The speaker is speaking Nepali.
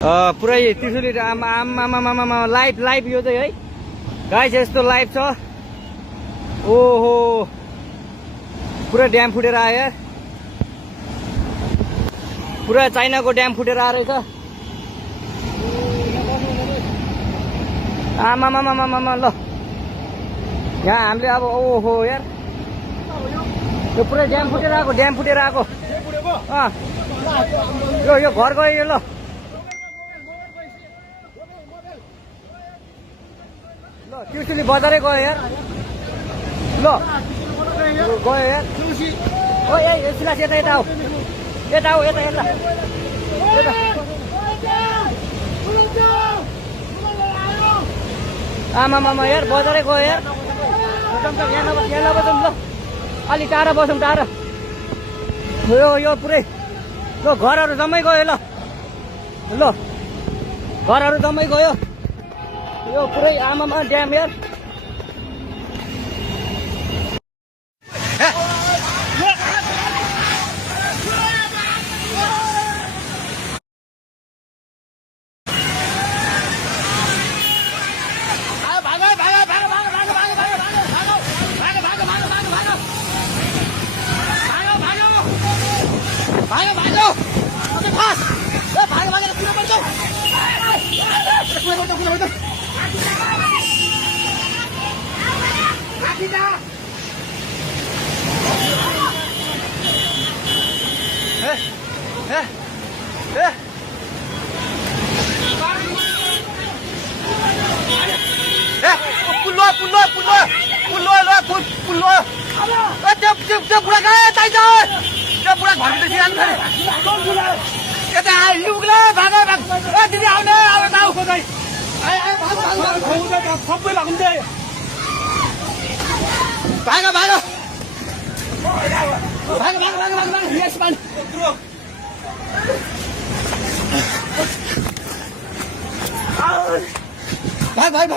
पुरै त्रिशुली आमा लाइभ यो चाहिँ है गाइस यस्तो लाइभ छ। ओहो पुरा ड्याम फुटेर आयो यार, पुरा चाइनाको ड्याम फुटेर आएर रहेछ। आमामामामामा ल यहाँ हामीले अब ओहो यार यो पुरै ड्याम फुटेर आएको यो घर गयो ल त्रिशुली बजारै गयो यार ल गयो यार। ओ ए सिलास यता आऊ यता आमामामा यार बजारै गयो यार। यहाँ नबसौँ ल अलि टाढा बसौँ टाढा। यो पुरै ल घरहरू जम्मै गयो ल घरहरू जम्मै गयो। यो पुरै आमामा ड्याम यार। त्यो बुढा गयो ताइ त्यो बुढा घरभित्र सिरान गरे यता लुग्ला भागो दिदी आउने सबै लाग्दै भागो यसमा भाग